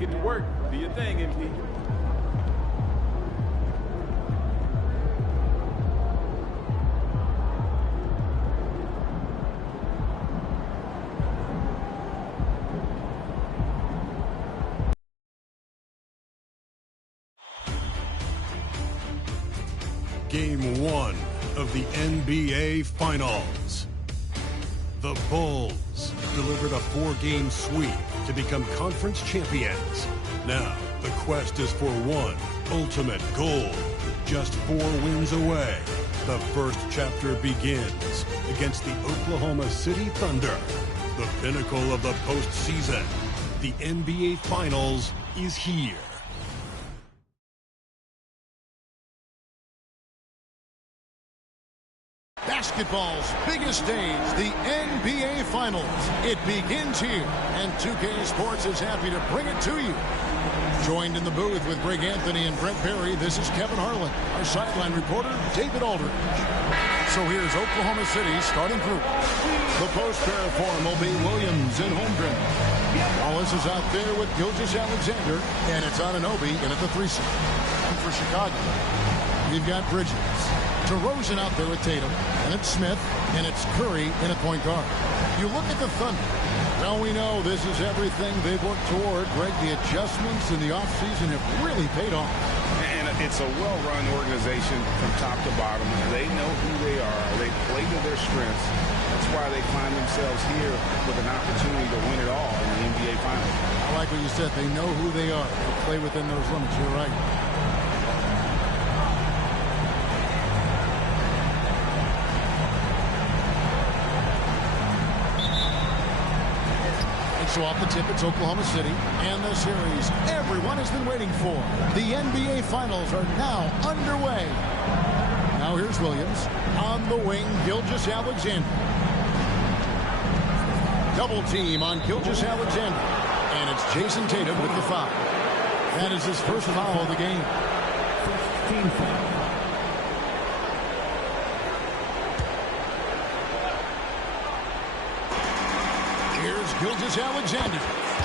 get to work. Do your thing, MP. Game 1 of the NBA Finals. The Bulls delivered a 4-game sweep to become conference champions. Now, the quest is for one ultimate goal. Just 4 wins away. The first chapter begins against the Oklahoma City Thunder. The pinnacle of the postseason. The NBA Finals is here. Basketball's biggest stage, the NBA Finals. It begins here, and 2K Sports is happy to bring it to you. Joined in the booth with Greg Anthony and Brent Barry, this is Kevin Harlan. Our sideline reporter, David Aldridge. So here's Oklahoma City's starting group. The post pair form will be Williams and Holmgren. Wallace is out there with Gilgeous-Alexander, and it's Anunoby in at the 3-seat. And for Chicago, we've got Bridges. DeRozan out there with Tatum, and it's Smith, and it's Curry in at point guard. You look at the Thunder. Well, we know this is everything they've worked toward. Greg, the adjustments in the offseason have really paid off. And it's a well-run organization from top to bottom. They know who they are. They play to their strengths. That's why they find themselves here with an opportunity to win it all in the NBA Finals. I like what you said. They know who they are. They play within those limits. You're right. So off the tip, it's Oklahoma City, and the series everyone has been waiting for. The NBA Finals are now underway. Now here's Williams. On the wing, Gilgeous-Alexander. Double team on Gilgeous-Alexander. And it's Jason Tatum with the foul. That is his first foul of the game. 15 foul. Gilgeous-Alexander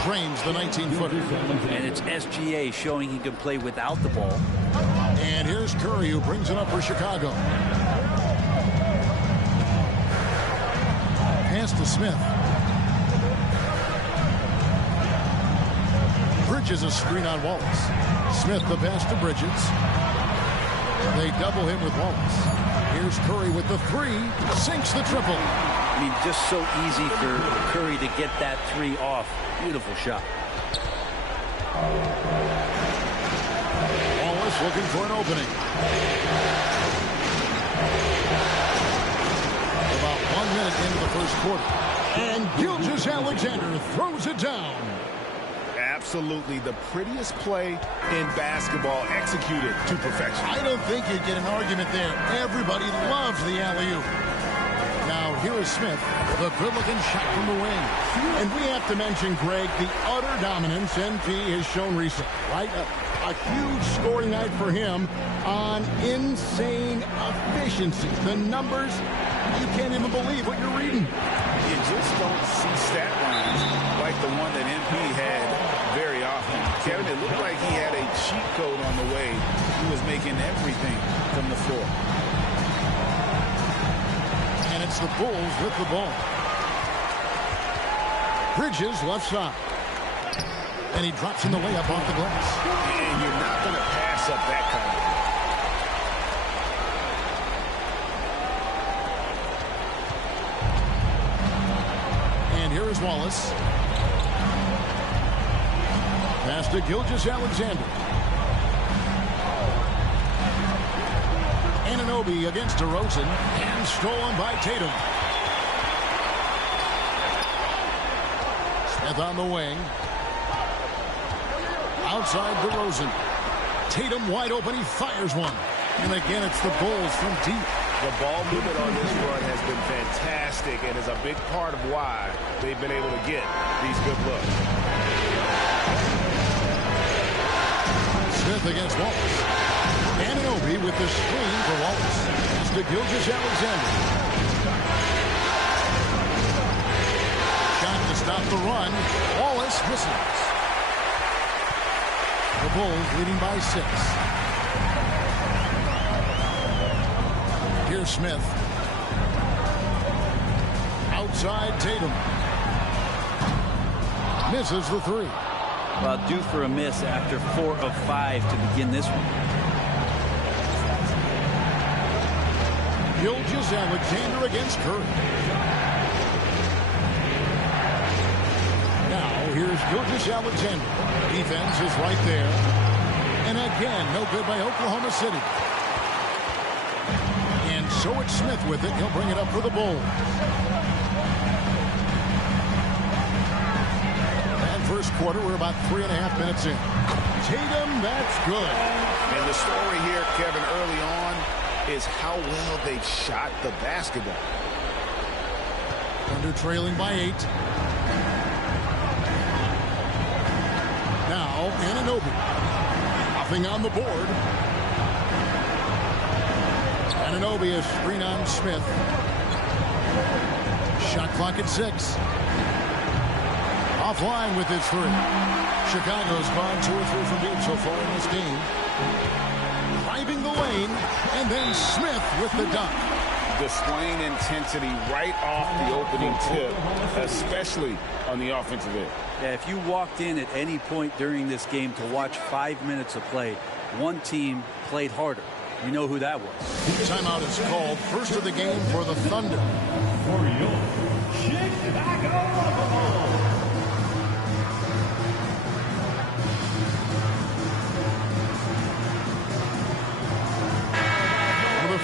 frames the 19-footer. And it's SGA showing he can play without the ball. And here's Curry, who brings it up for Chicago. Pass to Smith. Bridges a screen on Wallace. Smith the pass to Bridges. They double him with Wallace. Here's Curry with the 3. Sinks the triple. I mean, just so easy for Curry to get that 3 off. Beautiful shot. Wallace looking for an opening. About 1 minute into the first quarter. And Gilgeous-Alexander throws it down. Absolutely the prettiest play in basketball, executed to perfection. I don't think you'd get an argument there. Everybody loves the alley-oop. Now, here is Smith, the good-looking shot from the wing. And we have to mention, Greg, the utter dominance NP has shown recently, right? A huge scoring night for him on insane efficiency. The numbers, you can't even believe what you're reading. You just don't see stat lines like the one that NP had very often. Kevin, it looked like he had a cheat code on the way. He was making everything from the floor. It's the Bulls with the ball. Bridges left side. And he drops in the layup off the glass. And you're not going to pass up that kind of. And here is Wallace. Pass to Gilgeous-Alexander. Anunoby against DeRozan, and stolen by Tatum. Smith on the wing. Outside DeRozan. Tatum wide open, he fires one. And again, it's the Bulls from deep. The ball movement on this run has been fantastic and is a big part of why they've been able to get these good looks. Smith against Wallace. Anunoby with the screen for Wallace. It's to Gilgeous-Alexander. Shot to stop the run. Wallace misses. Bulls leading by 6. Here's Smith. Outside Tatum. Misses the 3. Well, due for a miss after 4 of 5 to begin this one. Gilgeous-Alexander against Curry. Now, here's Gilgeous-Alexander. Defense is right there. And again, no good by Oklahoma City. And so it's Smith with it. He'll bring it up for the Bulls. And first quarter, we're about 3.5 minutes in. Tatum, that's good. And the story here, Kevin, early on is how well they've shot the basketball. Thunder trailing by 8. Now, Anunoby. Nothing on the board. Anunoby is screen on Smith. Shot clock at 6. Offline with his 3. Chicago's gone 2 or 3 from deep so far in this game. Driving the lane, and then Smith with the dunk. Displaying intensity right off the opening tip, especially on the offensive end. Yeah, if you walked in at any point during this game to watch 5 minutes of play, one team played harder. You know who that was. Timeout is called. First of the game for the Thunder. For your Chicago.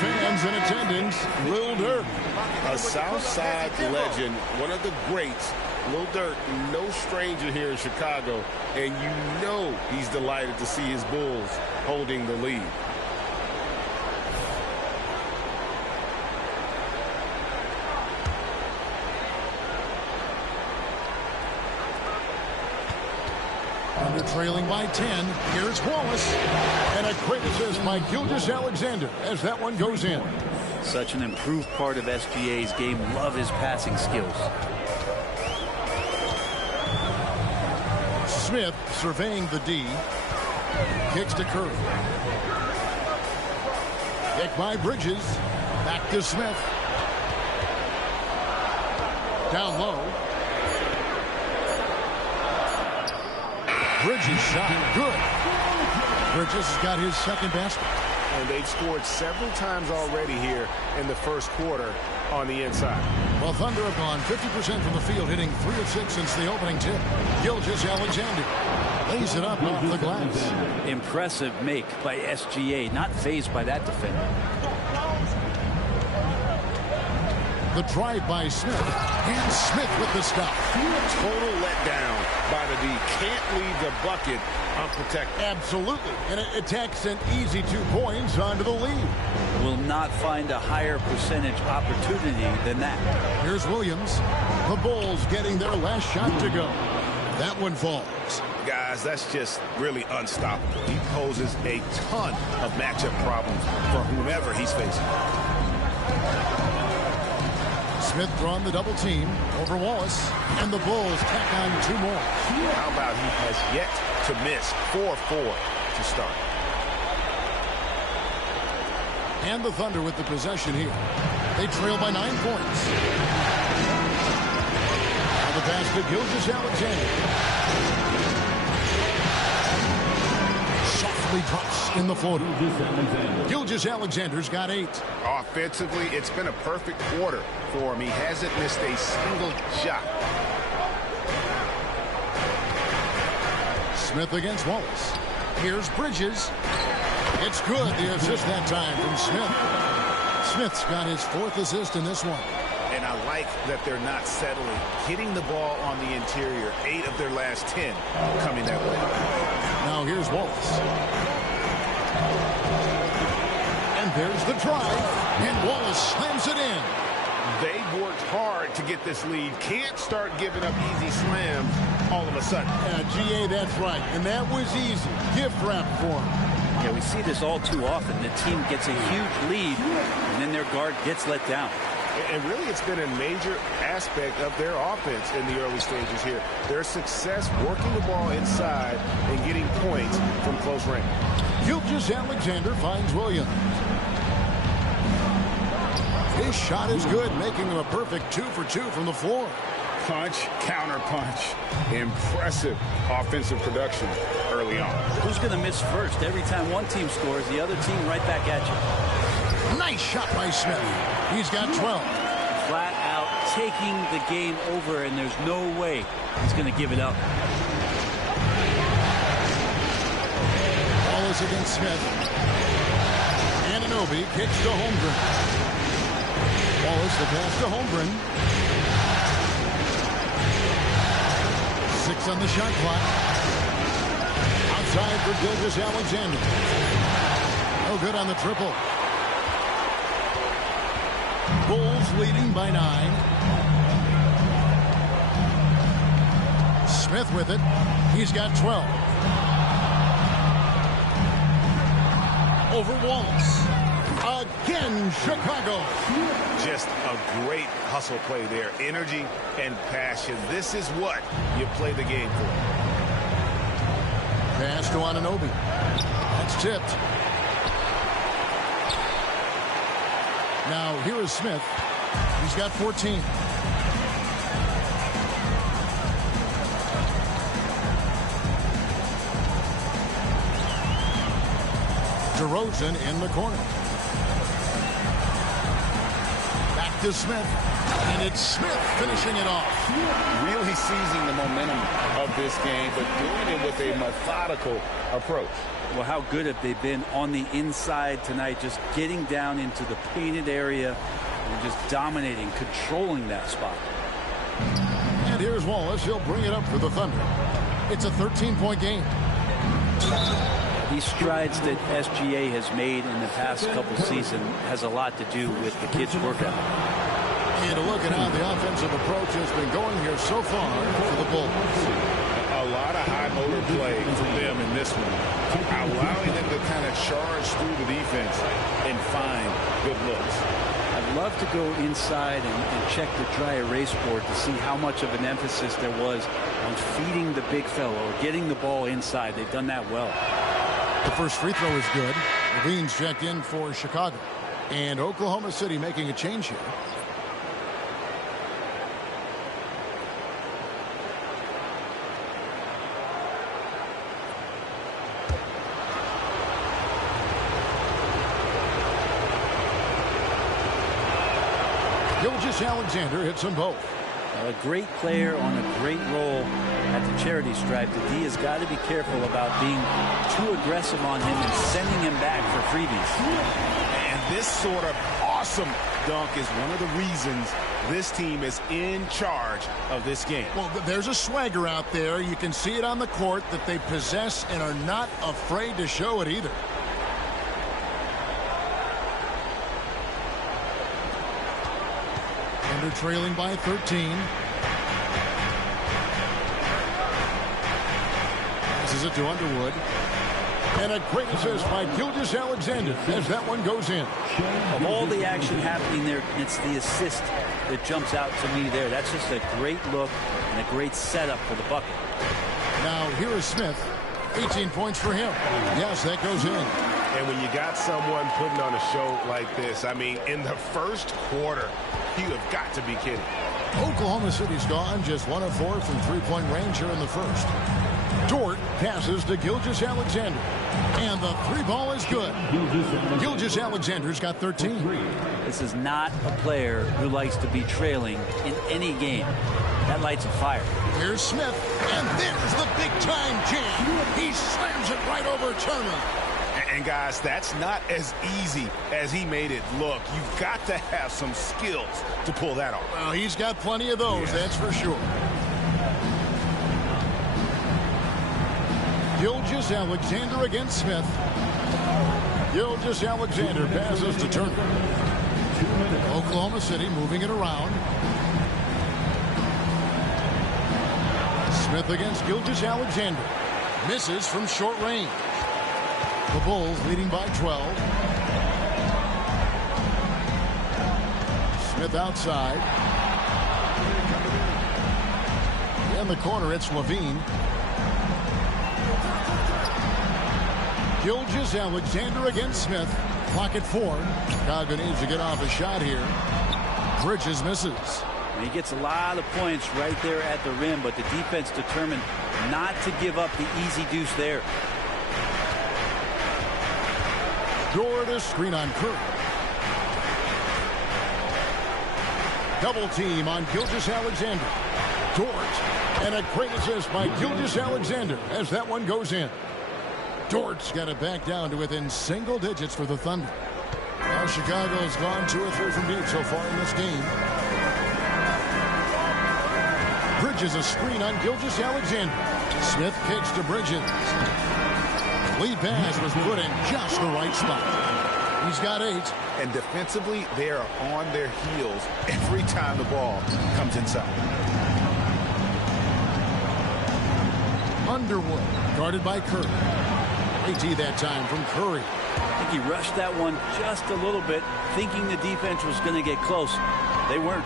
Fans in attendance, Lil Durk. A Southside legend, one of the greats. Lil Durk, no stranger here in Chicago, and you know he's delighted to see his Bulls holding the lead. Under trailing by 10. Here's Wallace. And a great assist by Gilgeous-Alexander as that one goes in. Such an improved part of SGA's game. Love his passing skills. Smith surveying the D. Kicks to Curry. Kick by Bridges. Back to Smith. Down low. Bridges shot good. Bridges has got his second basket. And they've scored several times already here in the first quarter on the inside. Well, Thunder have gone 50% from the field, hitting 3 of 6 since the opening tip. Gilgeous-Alexander lays it up off the glass. Impressive make by SGA, not fazed by that defender. The drive by Smith. And Smith with the stop. Total letdown by the D. Can't leave the bucket unprotected. Absolutely. And it takes an easy 2 points onto the lead. Will not find a higher percentage opportunity than that. Here's Williams. The Bulls getting their last shot to go. That one falls. Guys, that's just really unstoppable. He poses a ton of matchup problems for whomever he's facing. Smith drawn the double team over Wallace, and the Bulls tack on 2 more. How about he has yet to miss 4-4 to start. And the Thunder with the possession here. They trail by 9 points. Now the pass to Gilgeous-Alexander. Softly drops in the floater. Gilgeous-Alexander's got 8. Offensively, it's been a perfect quarter for him. He hasn't missed a single shot. Smith against Wallace. Here's Bridges. It's good. The assist that time from Smith. Smith's got his 4th assist in this one. And I like that they're not settling. Hitting the ball on the interior. 8 of their last 10 coming that way. Now here's Wallace. And there's the drive. And Wallace slams it in. They've worked hard to get this lead. Can't start giving up easy slams all of a sudden. Yeah, GA, that's right. And that was easy. Gift wrap for him. Yeah, we see this all too often. The team gets a huge lead, and then their guard gets let down. And really, it's been a major aspect of their offense in the early stages here. Their success working the ball inside and getting points from close range. Gilgeous-Alexander finds Williams. His shot is good, making him a perfect 2 for 2 from the floor. Punch, counter punch. Impressive offensive production early on. Who's going to miss first? Every time one team scores, the other team right back at you. Nice shot by Smith. He's got 12. Flat out taking the game over, and there's no way he's going to give it up. Ball is against Smith. Anunoby kicks to Holmgren. Wallace the pass to Holmgren. 6 on the shot clock. Outside for Gilgeous-Alexander. No good on the triple. Bulls leading by 9. Smith with it. He's got 12. Over Wallace. Again, Chicago. Just a great hustle play there. Energy and passion. This is what you play the game for. Pass to Anunoby. That's tipped. Now here is Smith. He's got 14. DeRozan in the corner. Back to Smith. And it's Smith finishing it off. Really seizing the momentum of this game, but doing it with a methodical approach. Well, how good have they been on the inside tonight, just getting down into the painted area and just dominating, controlling that spot. And here's Wallace. He'll bring it up for the Thunder. It's a 13-point game. These strides that SGA has made in the past couple seasons has a lot to do with the kids' workout. And a look at how the offensive approach has been going here so far for the Bulls. A lot of high motor play from them in this one, allowing them to kind of charge through the defense and find good looks. I'd love to go inside and check the dry erase board to see how much of an emphasis there was on feeding the big fellow or getting the ball inside. They've done that well. The first free throw is good. Levine's checked in for Chicago. And Oklahoma City making a change here. Gilgeous-Alexander hits them both. A great player on a great role at the charity stripe. The D has got to be careful about being too aggressive on him and sending him back for freebies. And this sort of awesome dunk is one of the reasons this team is in charge of this game. Well, there's a swagger out there. You can see it on the court that they possess and are not afraid to show it either. Thunder trailing by 13. This is it to Underwood. And a great assist by Gilgeous-Alexander as that one goes in. Of all the action happening there, it's the assist that jumps out to me there. That's just a great look and a great setup for the bucket. Now here is Smith. 18 points for him. Yes, that goes in. And when you got someone putting on a show like this, I mean, in the first quarter, you have got to be kidding. Oklahoma City's gone just 1 of 4 from three-point range here in the first. Dort passes to Gilgeous-Alexander. And the three ball is good. Gilgeous-Alexander's got 13. This is not a player who likes to be trailing in any game. That lights a fire. Here's Smith. And there's the big-time jam. He slams it right over Turner. And guys, that's not as easy as he made it look. You've got to have some skills to pull that off. Well, he's got plenty of those, that's for sure. Gilgeous-Alexander against Smith. Gilgeous-Alexander passes to Turner. Oklahoma City moving it around. Smith against Gilgeous-Alexander. Misses from short range. The Bulls leading by 12. Smith outside. In the corner, it's Levine. Gilgeous-Alexander against Smith. Clock at 4. Chicago needs to get off a shot here. Bridges misses. And he gets a lot of points right there at the rim, but the defense determined not to give up the easy deuce there. Dort a screen on Curry. Double team on Gilgeous-Alexander. Dort, and a great assist by Gilgeous-Alexander as that one goes in. Dort's got it back down to within single digits for the Thunder. Now Chicago has gone 2 or 3 from deep so far in this game. Bridges a screen on Gilgeous-Alexander. Smith kicks to Bridges. Lead pass was put in just the right spot. He's got 8. And defensively, they are on their heels every time the ball comes inside. Underwood, guarded by Curry. AT that time from Curry. I think he rushed that one just a little bit, thinking the defense was going to get close. They weren't.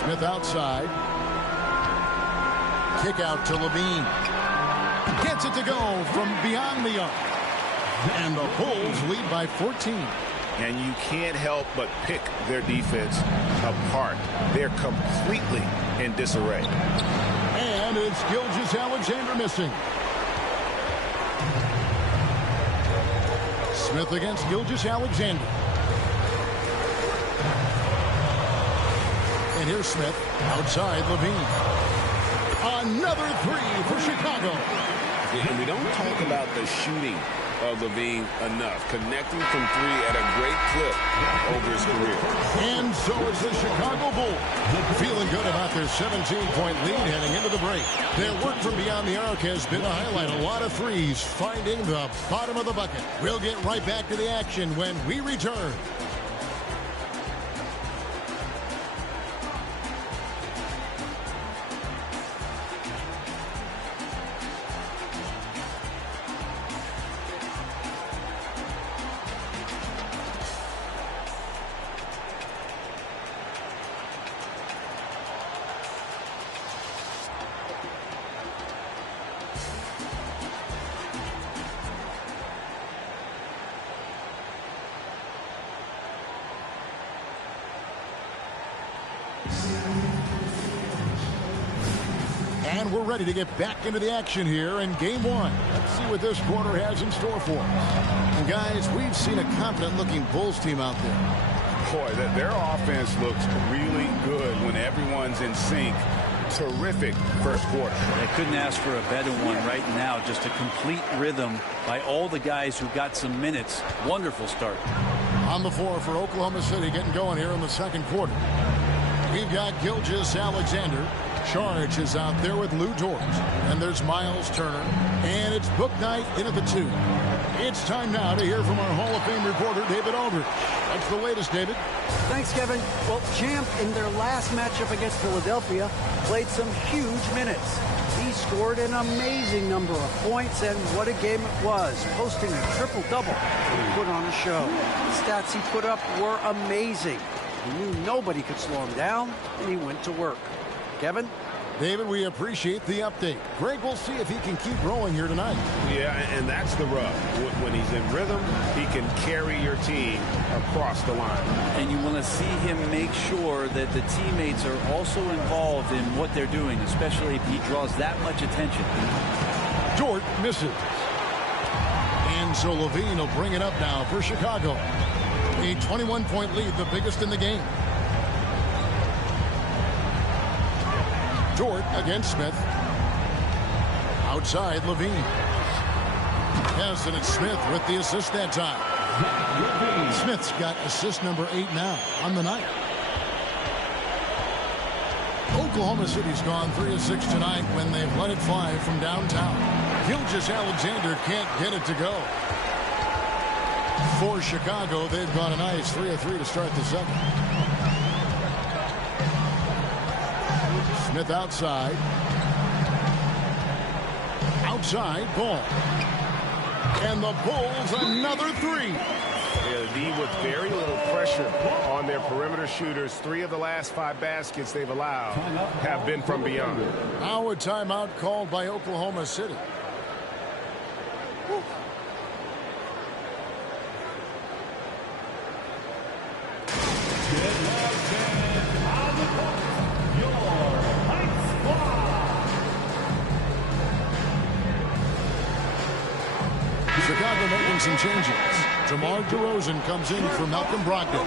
Smith outside. Kick out to Levine. Gets it to go from beyond the arc. And the Bulls lead by 14. And you can't help but pick their defense apart. They're completely in disarray. And it's Gilgeous-Alexander missing. Smith against Gilgeous-Alexander. And here's Smith outside Levine. Another 3 for Chicago. And we don't talk about the shooting of Levine enough. Connecting from 3 at a great clip over his career. And so is the Chicago Bulls. Feeling good about their 17-point lead heading into the break. Their work from beyond the arc has been a highlight. A lot of threes finding the bottom of the bucket. We'll get right back to the action when we return. And we're ready to get back into the action here in game 1. Let's see what this quarter has in store for us. And guys, we've seen a confident-looking Bulls team out there. Boy, their offense looks really good when everyone's in sync. Terrific first quarter. They couldn't ask for a better one right now. Just a complete rhythm by all the guys who got some minutes. Wonderful start. On the floor for Oklahoma City getting going here in the second quarter. We've got Gilgeous-Alexander. Charge is out there with Lou Dort. And there's Miles Turner. And it's book night in at the 2. It's time now to hear from our Hall of Fame reporter, David Aldridge. What's the latest, David? Thanks, Kevin. Well, Champ, in their last matchup against Philadelphia, played some huge minutes. He scored an amazing number of points, and what a game it was, posting a triple-double. He put on a show. The stats he put up were amazing. He knew nobody could slow him down, and he went to work. Kevin? David, we appreciate the update. Greg, we'll see if he can keep rolling here tonight. Yeah, and that's the rub. When he's in rhythm, he can carry your team across the line. And you want to see him make sure that the teammates are also involved in what they're doing, especially if he draws that much attention. Dort misses. And so Levine will bring it up now for Chicago. A 21-point lead, the biggest in the game. Dort against Smith. Outside Levine. Yes, and it's Smith with the assist that time. Smith's got assist number 8 now on the night. Oklahoma City's gone 3 of 6 tonight when they've let it fly from downtown. Gilgeous-Alexander can't get it to go. For Chicago, they've gone a nice 3 of 3 to start the second. Smith outside. Outside, ball. And the Bulls another 3. Yeah, D with very little pressure on their perimeter shooters. 3 of the last 5 baskets they've allowed have been from beyond. Now a timeout called by Oklahoma City. Chicago making some changes. DeMar DeRozan comes in for Malcolm Brogdon.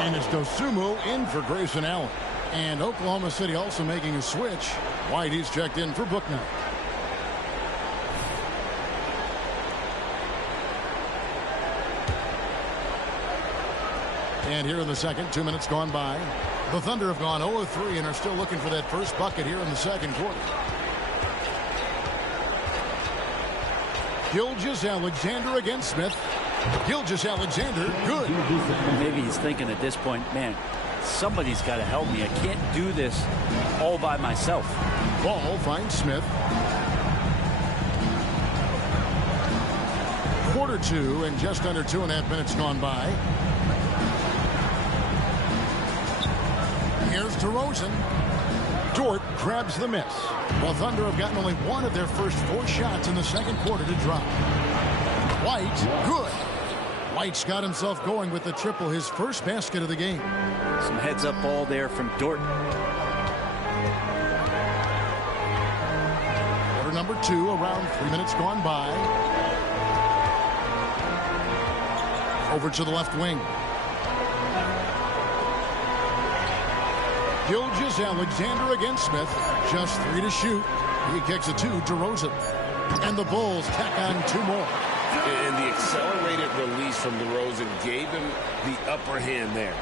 And it's Dosunmu in for Grayson Allen. And Oklahoma City also making a switch. White, he's checked in for Booknight. And here in the second, 2 minutes gone by. The Thunder have gone 0-3 and are still looking for that first bucket here in the second quarter. Gilgeous-Alexander against Smith. Gilgeous-Alexander, good. Maybe he's thinking at this point, man, somebody's got to help me. I can't do this all by myself. Ball finds Smith. Quarter 2 and just under 2.5 minutes gone by. Here's DeRozan. Dort grabs the miss. The Thunder have gotten only 1 of their first 4 shots in the second quarter to drop. White, good. White's got himself going with the triple, his first basket of the game. Some heads-up ball there from Dort. Quarter number 2, around 3 minutes gone by. Over to the left wing. Gilgeous-Alexander against Smith. Just 3 to shoot. He kicks it to DeRozan. And the Bulls tack on 2 more. And the accelerated release from DeRozan gave him the upper hand there.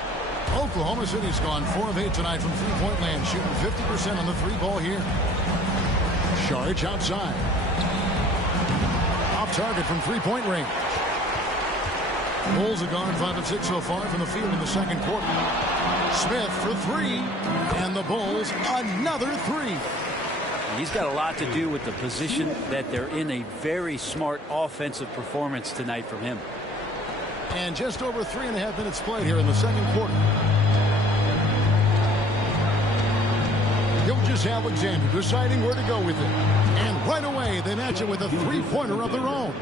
Oklahoma City's gone 4 of 8 tonight from three-point land, shooting 50% on the 3-ball here. Saric outside. Off target from 3-point range. Bulls have gone 5 of 6 so far from the field in the second quarter. Smith for 3, and the Bulls another 3. He's got a lot to do with the position that they're in. A very smart offensive performance tonight from him. And just over 3.5 minutes played here in the second quarter. Gilgeous-Alexander deciding where to go with it. And right away they match it with a 3-pointer of their own.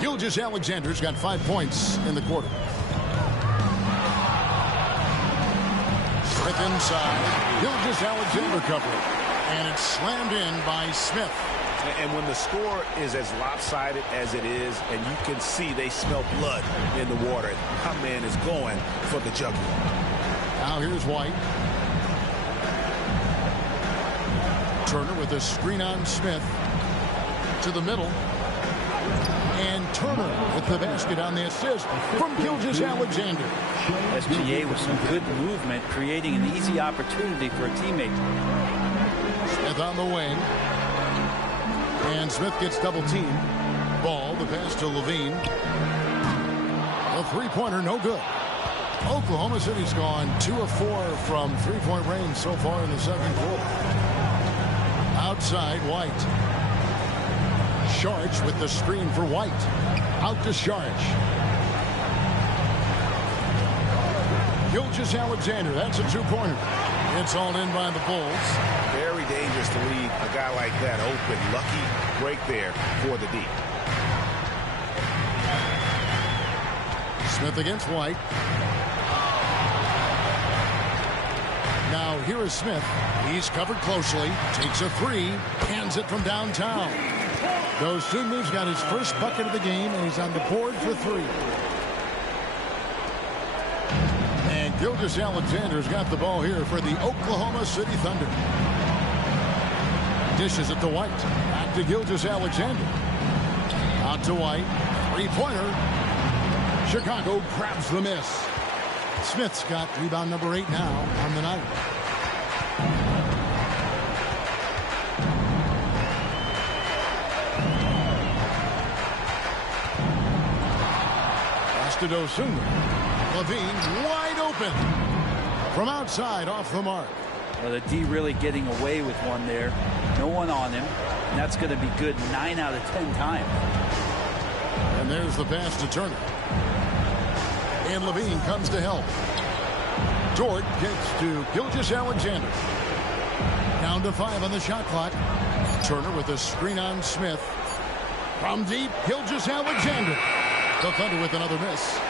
Gilgeous-Alexander's got 5 points in the quarter. Smith inside. Gilgeous-Alexander covering. And it's slammed in by Smith. And when the score is as lopsided as it is, and you can see they smell blood in the water, my man is going for the jugular. Now here's White. Turner with a screen on Smith. To the middle. And Turner with the basket on the assist from Gilgeous-Alexander. SGA with some good movement, creating an easy opportunity for a teammate. Smith on the wing. And Smith gets double teamed. Ball, the pass to Levine. A 3-pointer, no good. Oklahoma City's gone 2 of 4 from 3-point range so far in the second quarter. Outside, White. Saric with the screen for White. Out to Saric. Gilgeous-Alexander, that's a 2-pointer. It's all in by the Bulls. Very dangerous to leave a guy like that open. Lucky break there for the D. Smith against White. Now here is Smith. He's covered closely. Takes a 3. Hands it from downtown. Dosunmu's got his first bucket of the game, and he's on the board for 3. And Gilgeous-Alexander's got the ball here for the Oklahoma City Thunder. Dishes it to White. Back to Gilgeous-Alexander. Out to White. 3-pointer. Chicago grabs the miss. Smith's got rebound number 8 now on the night. Pass to Dosunmu. Levine wide open. From outside, off the mark. Well, the D really getting away with one there. No one on him. And that's going to be good 9 out of 10 times. And there's the pass to Turner. And Levine comes to help. Dort gets to Gilgeous-Alexander. Down to 5 on the shot clock. Turner with a screen on Smith. From deep, Gilgeous-Alexander. The Thunder with another miss.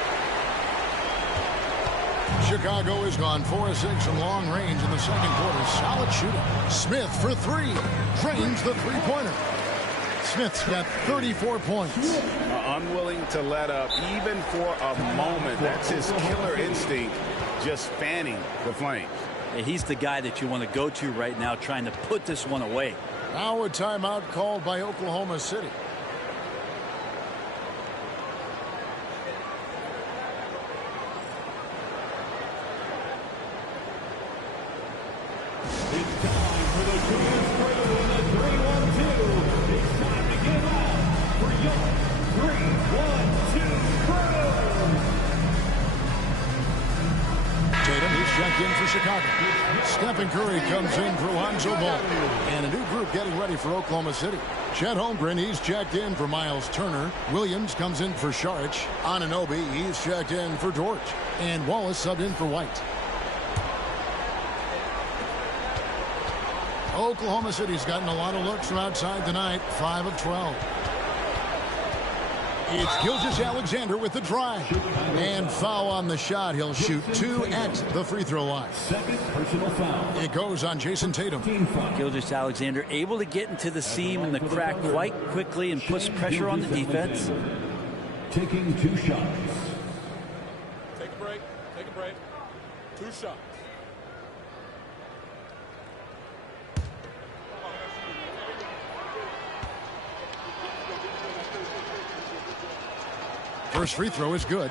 Chicago has gone 4 of 6 from long range in the second quarter. Solid shooting. Smith for 3. Drains the three-pointer. Smith's got 34 points. Unwilling to let up even for a moment. That's his killer instinct, just fanning the flames. He's the guy that you want to go to right now, trying to put this one away. Now a timeout called by Oklahoma City. Chicago. Stephen Curry comes in for Lonzo Ball. And a new group getting ready for Oklahoma City. Chet Holmgren, he's checked in for Miles Turner. Williams comes in for Saric. Anunoby, he's checked in for Dort. And Wallace subbed in for White. Oklahoma City's gotten a lot of looks from outside tonight. 5 of 12. It's Gilgeous-Alexander with the drive. And foul on the shot. He'll shoot 2 at the free throw line. Second personal foul. It goes on Jason Tatum. Gilgeous-Alexander able to get into the seam and the crack quite quickly and puts pressure on the defense. Taking 2 shots. Take a break. Take a break. 2 shots. First free throw is good.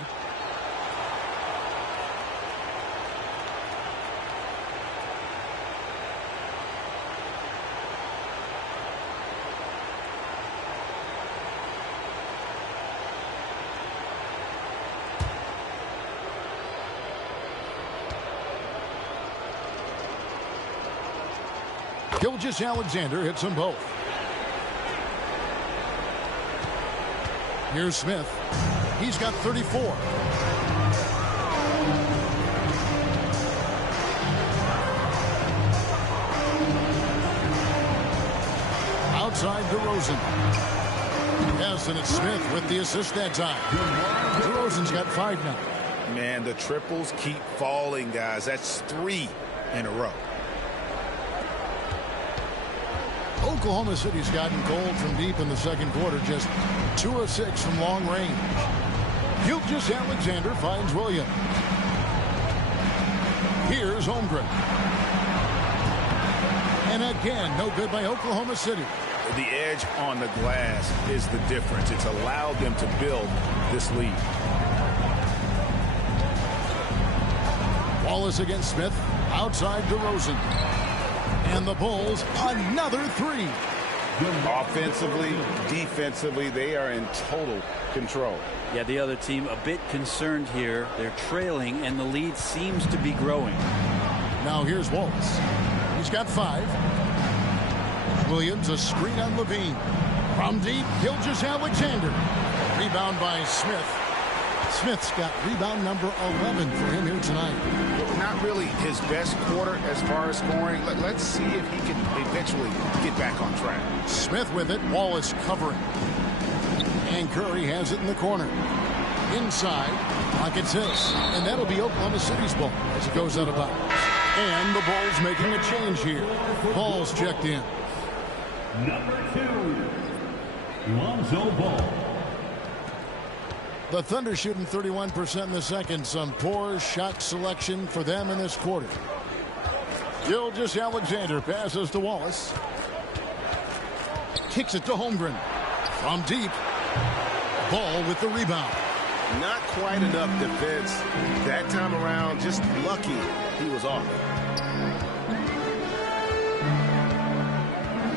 Gilgeous-Alexander hits them both. Here's Smith. He's got 34. Outside DeRozan. Yes, and it's Smith with the assist that time. DeRozan's got 5 now. Man, the triples keep falling, guys. That's 3 in a row. Oklahoma City's gotten cold from deep in the second quarter, just 2 of 6 from long range. Gilgeous-Alexander finds Williams. Here's Holmgren. And again, no good by Oklahoma City. The edge on the glass is the difference. It's allowed them to build this lead. Wallace against Smith. Outside DeRozan. And the Bulls, another 3. Offensively, defensively, they are in total control. Yeah, the other team a bit concerned here. They're trailing, and the lead seems to be growing. Now here's Wallace. He's got 5. Williams, a screen on Levine. From deep, Gilgeous-Alexander. Rebound by Smith. Smith's got rebound number 11 for him here tonight. Not really his best quarter as far as scoring. Let's see if he can eventually get back on track. Smith with it. Wallace covering. And Curry has it in the corner. Inside. Pockets his. And that'll be Oklahoma City's ball as it goes out of bounds. And the Bulls making a change here. Ball's checked in. Number 2, Lonzo Ball. The Thunder shooting 31% in the second. Some poor shot selection for them in this quarter. Gilgeous-Alexander passes to Wallace. Kicks it to Holmgren. From deep. Ball with the rebound. Not quite enough defense that time around. Just lucky he was off.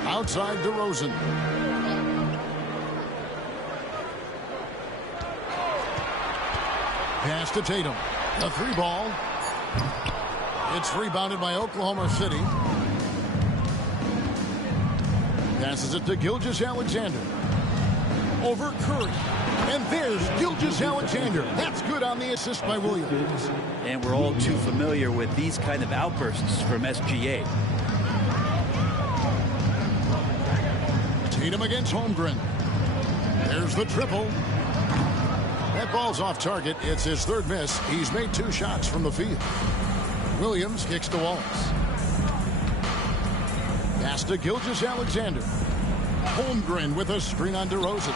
Outside DeRozan. Pass to Tatum. The 3 ball. It's rebounded by Oklahoma City. Passes it to Gilgeous-Alexander. over Curry. And there's Gilgeous-Alexander. That's good on the assist by Williams. And we're all too familiar with these kind of outbursts from SGA. Tatum against Holmgren. There's the triple. That ball's off target. It's his third miss. He's made 2 shots from the field. Williams kicks to Wallace. Pass to Gilgeous-Alexander. Holmgren with a screen on DeRozan.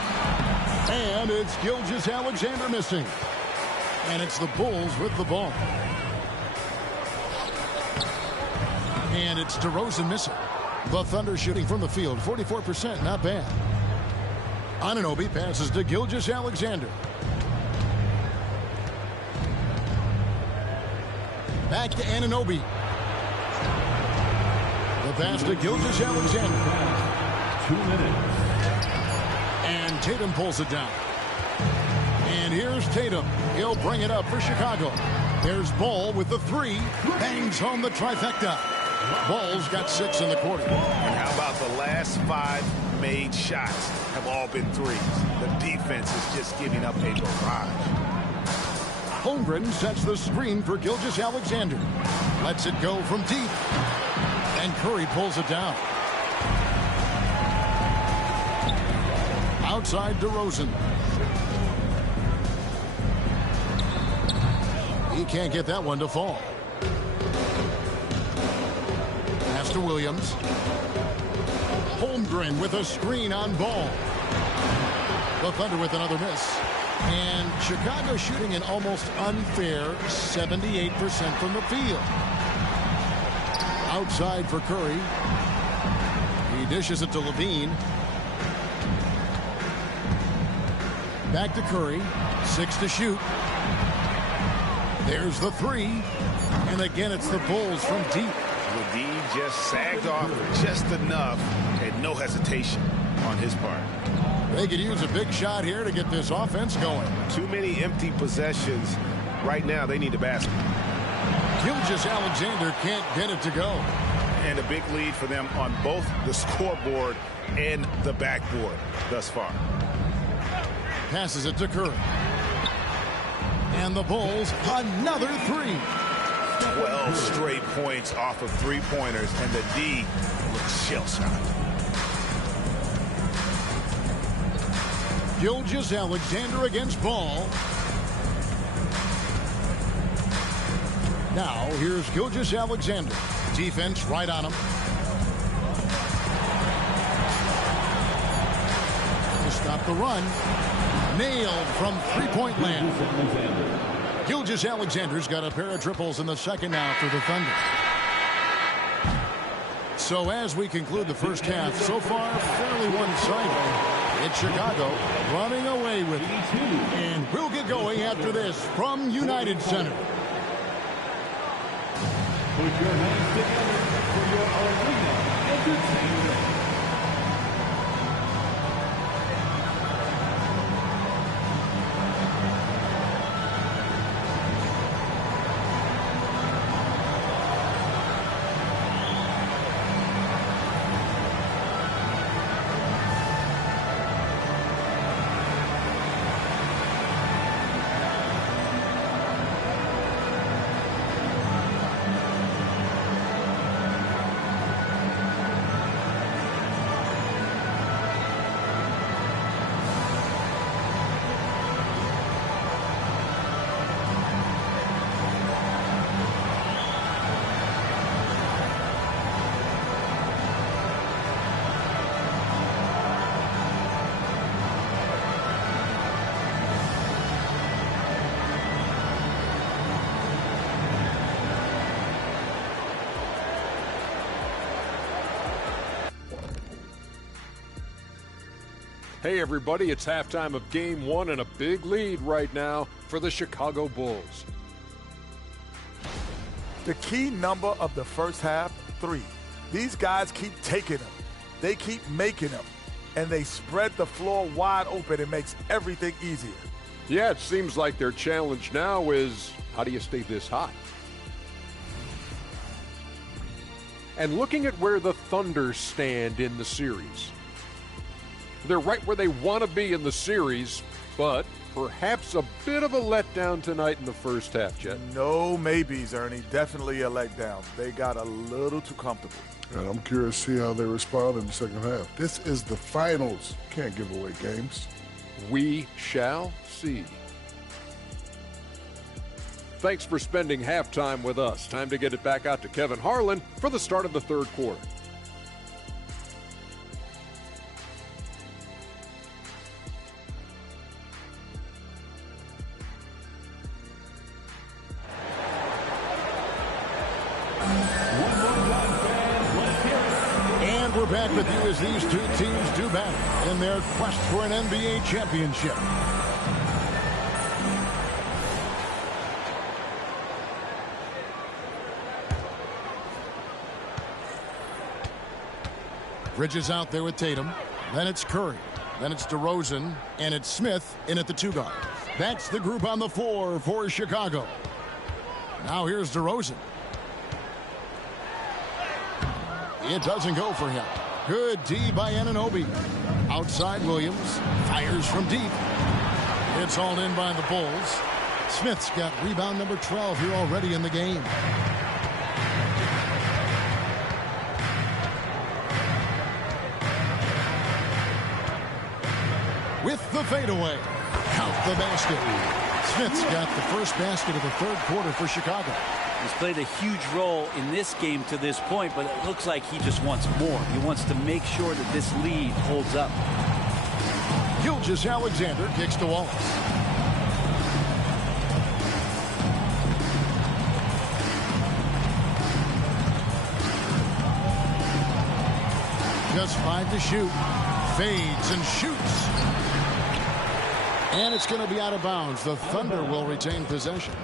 And it's Gilgeous-Alexander missing. And it's the Bulls with the ball. And it's DeRozan missing. The Thunder shooting from the field, 44%, not bad. Anunoby passes to Gilgeous-Alexander. Back to Anunoby. The pass to Gilgeous-Alexander. 2 minutes. And Tatum pulls it down. And here's Tatum. He'll bring it up for Chicago. There's Ball with the 3. Bangs home the trifecta. Ball's got 6 in the quarter. And how about the last 5 made shots have all been threes? The defense is just giving up a barrage. Holmgren sets the screen for Gilgeous-Alexander. Lets it go from deep. And Curry pulls it down. Outside DeRozan. He can't get that one to fall. Pass to Williams. Holmgren with a screen on Ball. The Thunder with another miss. And Chicago shooting an almost unfair 78% from the field. Outside for Curry. He dishes it to Levine. Back to Curry. 6 to shoot. There's the 3. And again, it's the Bulls from deep. Levine just sagged off just enough and no hesitation on his part. They could use a big shot here to get this offense going. Too many empty possessions. Right now, they need a basket. Gilgeous-Alexander can't get it to go. And a big lead for them on both the scoreboard and the backboard thus far. Passes it to Curry. And the Bulls, another 3. 12 straight points off of 3-pointers, and the D looks shell-shocked. Gilgeous-Alexander against Ball. Now, here's Gilgeous-Alexander. Defense right on him. To stop the run. Nailed from 3-point land. Gilgeous-Alexander's got a pair of triples in the second now for the Thunder. So as we conclude the first half, so far fairly one-sided. It's Chicago running away with it. And we'll get going after this from United Center. Put your hands together for your arena entertainment. Hey everybody, it's halftime of Game 1 and a big lead right now for the Chicago Bulls. The key number of the first half, 3. These guys keep taking them. They keep making them. And they spread the floor wide open. It makes everything easier. Yeah, it seems like their challenge now is, how do you stay this hot? And looking at where the Thunder stand in the series. They're right where they want to be in the series, but perhaps a bit of a letdown tonight in the first half, Chet. No maybes, Ernie. Definitely a letdown. They got a little too comfortable. And I'm curious to see how they respond in the second half. This is the finals. Can't give away games. We shall see. Thanks for spending halftime with us. Time to get it back out to Kevin Harlan for the start of the third quarter. And we're back with you as these two teams do battle in their quest for an NBA championship. Bridges out there with Tatum. Then it's Curry. Then it's DeRozan. And it's Smith in at the 2 guard. That's the group on the floor for Chicago. Now here's DeRozan. It doesn't go for him. Good D by Anunoby. Outside Williams. Fires from deep. It's hauled in by the Bulls. Smith's got rebound number 12 here already in the game. With the fadeaway. Count the basket. Smith's got the first basket of the third quarter for Chicago. He's played a huge role in this game to this point, but it looks like he just wants more. He wants to make sure that this lead holds up. Gilgeous-Alexander kicks to Wallace. Just 5 to shoot. Fades and shoots. And it's going to be out of bounds. The Thunder will retain possession.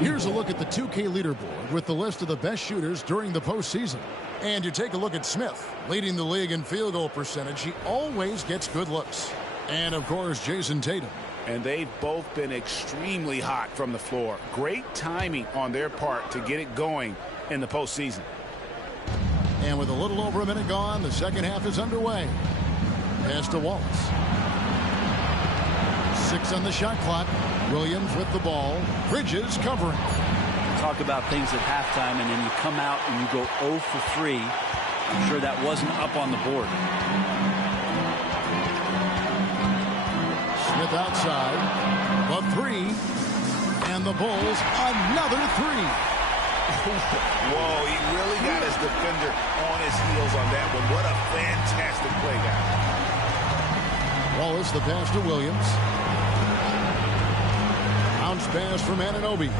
Here's a look at the 2K leaderboard with the list of the best shooters during the postseason. And you take a look at Smith, leading the league in field goal percentage. He always gets good looks. And, of course, Jason Tatum. And they've both been extremely hot from the floor. Great timing on their part to get it going in the postseason. And with a little over a minute gone, the second half is underway. Pass to Wallace. 6 on the shot clock. Williams with the ball. Bridges covering. Talk about things at halftime, and then you come out and you go 0 for 3. I'm sure that wasn't up on the board. Smith outside. The 3. And the Bulls another 3. Whoa, he really got his defender on his heels on that one. What a fantastic play, guys. Wallace, the pass to Williams. Bounce pass from Anunoby.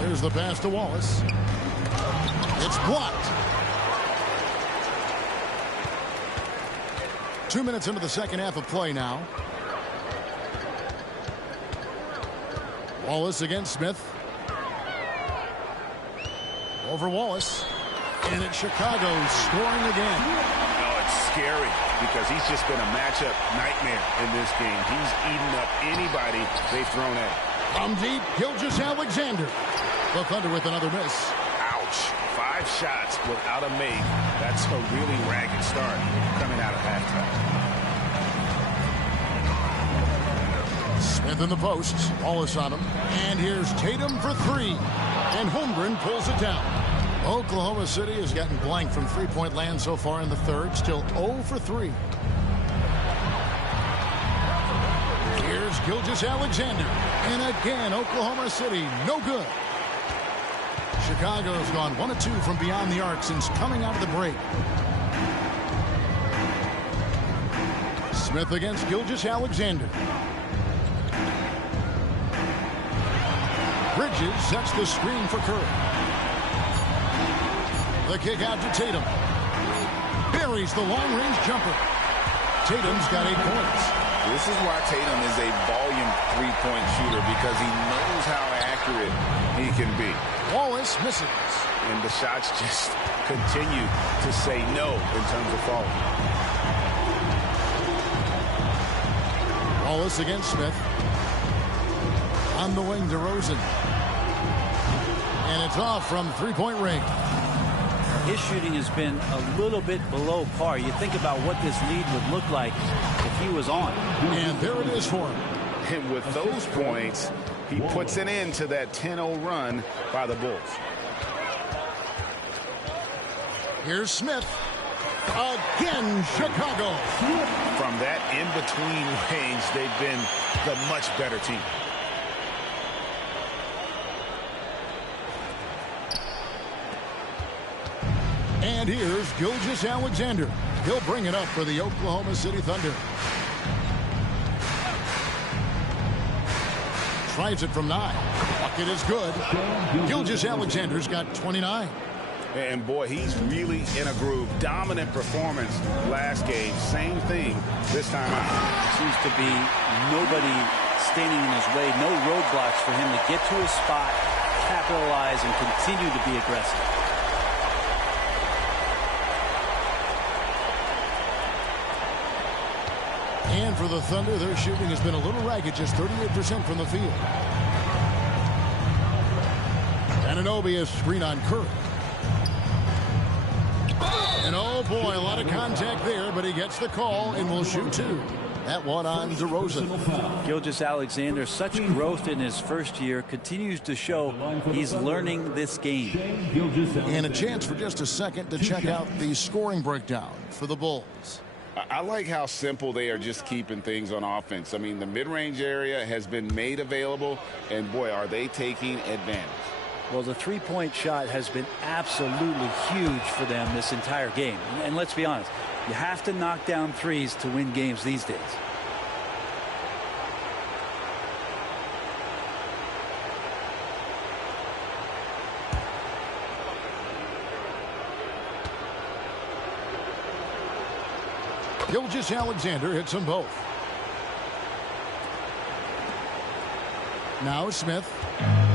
There's the pass to Wallace. It's blocked. 2 minutes into the second half of play now. Wallace against Smith. Over Wallace. And it's Chicago scoring again. Oh, it's scary because he's just been a matchup nightmare in this game. He's eaten up anybody they've thrown at him. From deep, Gilgeous-Alexander. The Thunder with another miss. Ouch. 5 shots without a make. That's a really ragged start coming out of halftime. Smith in the post. Wallace on him. And here's Tatum for 3. And Holmgren pulls it down. Oklahoma City has gotten blank from three-point land so far in the third. Still 0 for 3. Here's Gilgeous-Alexander. And again, Oklahoma City, no good. Chicago has gone 1 of 2 from beyond the arc since coming out of the break. Smith against Gilgeous-Alexander. Bridges sets the screen for Curry. The kick out to Tatum. Buries the long-range jumper. Tatum's got 8 points. This is why Tatum is a volume three-point shooter, because he knows how accurate he can be. Wallace misses. And the shots just continue to say no in terms of falling. Wallace against Smith. On the wing, DeRozan. And it's off from three-point range. His shooting has been a little bit below par. You think about what this lead would look like if he was on. And there it is for him. And with those points, he puts an end to that 10-0 run by the Bulls. Here's Smith. Again, Chicago. From that in-between range, they've been the much better team. And here's Gilgeous-Alexander. He'll bring it up for the Oklahoma City Thunder. Tries it from 9. Bucket is good. Gilgeous-Alexander's got 29. And boy, he's really in a groove. Dominant performance last game. Same thing this time out. Seems to be nobody standing in his way. No roadblocks for him to get to his spot, capitalize, and continue to be aggressive. And for the Thunder, their shooting has been a little ragged, just 38% from the field. Anunoby is screen on Curry. And oh boy, a lot of contact there, but he gets the call and will shoot 2. That one on DeRozan. Gilgeous-Alexander, such growth in his first year, continues to show he's learning this game. And a chance for just a second to check out the scoring breakdown for the Bulls. I like how simple they are just keeping things on offense. I mean, the mid-range area has been made available, and boy, are they taking advantage. Well, the three-point shot has been absolutely huge for them this entire game. And let's be honest, you have to knock down threes to win games these days. Gilgeous-Alexander hits them both. Now Smith.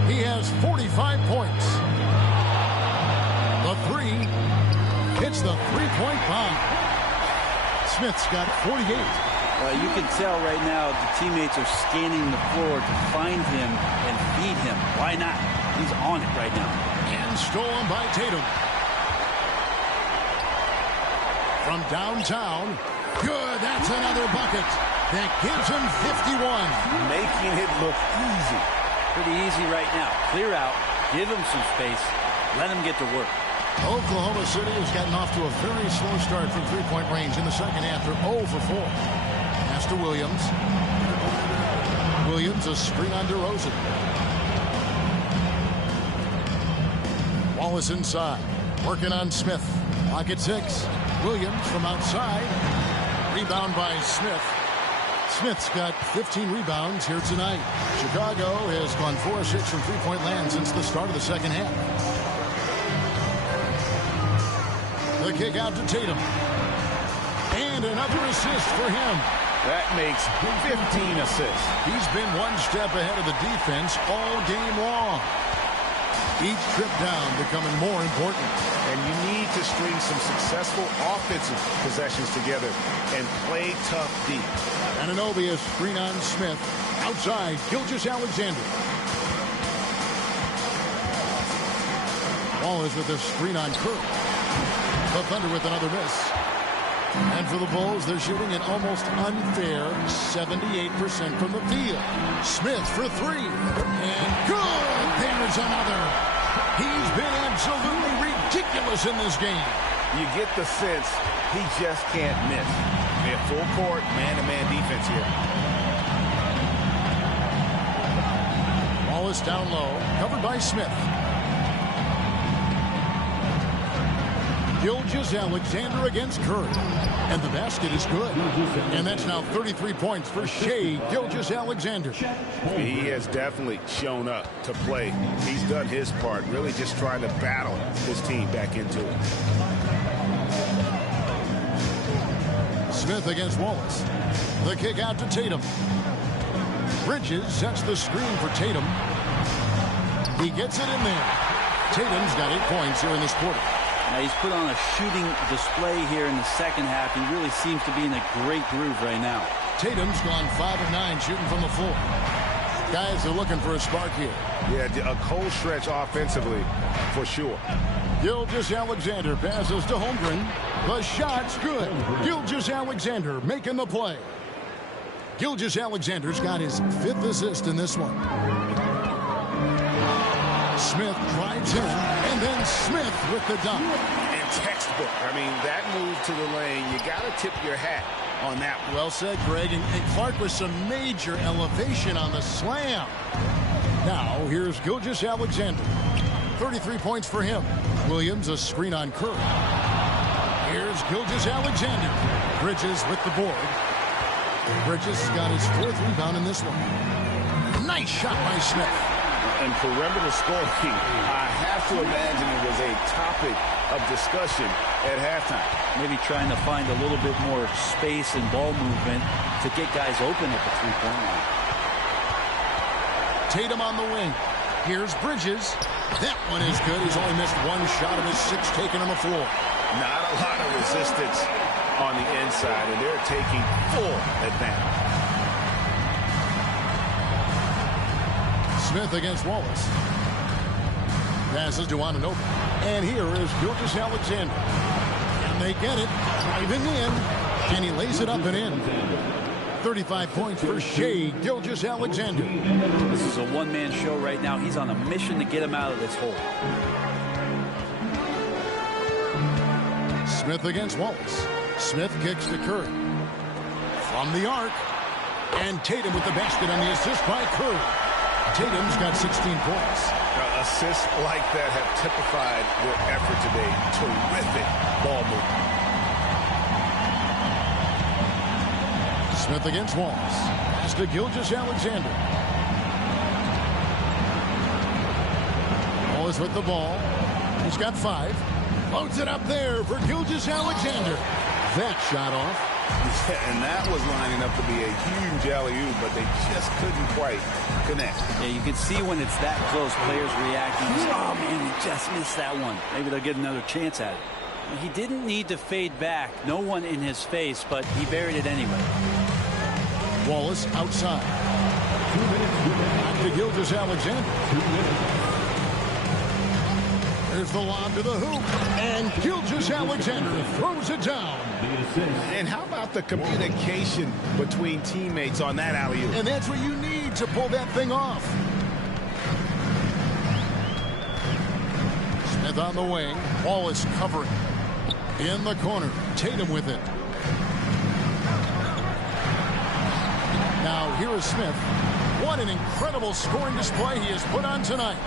He has 45 points. The 3 hits the three-point bomb. Smith's got 48. Well, you can tell right now the teammates are scanning the floor to find him and feed him. Why not? He's on it right now. And stolen by Tatum. From downtown. Good. That's another bucket. That gives him 51. Making it look easy. Pretty easy right now. Clear out. Give him some space. Let him get to work. Oklahoma City has gotten off to a very slow start from three-point range in the second half. They're 0 for 4. Pass to Williams. Williams, a screen on DeRozan. Wallace inside. Working on Smith. Clock at 6. Williams from outside. Rebound by Smith. Smith's got 15 rebounds here tonight. Chicago has gone 4 of 6 from three-point land since the start of the second half. The kick out to Tatum. And another assist for him. That makes 15 assists. He's been one step ahead of the defense all game long. Each trip down becoming more important. And you need to string some successful offensive possessions together and play tough deep. Anunoby is screen on Smith. Outside, Gilgeous-Alexander. Wallace with a screen on Curry. The Thunder with another miss. And for the Bulls, they're shooting an almost unfair 78% from the field. Smith for 3. And good! There's another. He's been absolutely ridiculous in this game. You get the sense he just can't miss. They have full court, man-to-man defense here. Wallace down low, covered by Smith. Gilgeous-Alexander against Curry. And the basket is good. And that's now 33 points for Shai Gilgeous-Alexander. He has definitely shown up to play. He's done his part, really just trying to battle his team back into it. Smith against Wallace. The kick out to Tatum. Bridges sets the screen for Tatum. He gets it in there. Tatum's got 8 points here in this quarter. Now he's put on a shooting display here in the second half. He really seems to be in a great groove right now. Tatum's gone 5 of 9 shooting from the floor. Guys are looking for a spark here. Yeah, a cold stretch offensively for sure. Gilgeous-Alexander passes to Holmgren. The shot's good. Gilgeous-Alexander making the play. Gilgeous-Alexander's got his 5th assist in this one. Smith drives in, and then Smith with the dunk. And textbook. I mean, that move to the lane, you got to tip your hat on that one. Well said, Greg. And Clark with some major elevation on the slam. Now, here's Gilgeous-Alexander. 33 points for him. Williams, a screen on Curry. Here's Gilgeous-Alexander. Bridges with the board. Bridges got his 4th rebound in this one. Nice shot by Smith. And perimeter scoring, I have to imagine it was a topic of discussion at halftime. Maybe trying to find a little bit more space and ball movement to get guys open at the three-point line. Tatum on the wing. Here's Bridges. That one is good. He's only missed 1 shot of his 6 taken on the floor. Not a lot of resistance on the inside, and they're taking full advantage. Smith against Wallace. Passes to Anunoby. And here is Gilgeous-Alexander. And they get it. Driving in. And he lays it up and in. 35 points for Shai Gilgeous-Alexander. This is a one-man show right now. He's on a mission to get him out of this hole. Smith against Wallace. Smith kicks to Curry. From the arc. And Tatum with the basket on the assist by Curry. Tatum's got 16 points. Assists like that have typified their effort today. Terrific ball movement. Smith against Wallace. Pass to Gilgeous-Alexander. Wallace with the ball. He's got 5. Loads it up there for Gilgeous-Alexander. That shot off. And that was lining up to be a huge alley-oop, but they just couldn't quite connect. Yeah, you can see when it's that close, players reacting. Oh, man, he just missed that one. Maybe they'll get another chance at it. He didn't need to fade back. No one in his face, but he buried it anyway. Wallace outside. Back to Gilgeous-Alexander. There's the lob to the hoop. And Gilgeous-Alexander throws it down. And how about the communication between teammates on that alley-oop? And that's what you need to pull that thing off. Smith on the wing. Wallace covering. In the corner. Tatum with it. Now here is Smith. What an incredible scoring display he has put on tonight.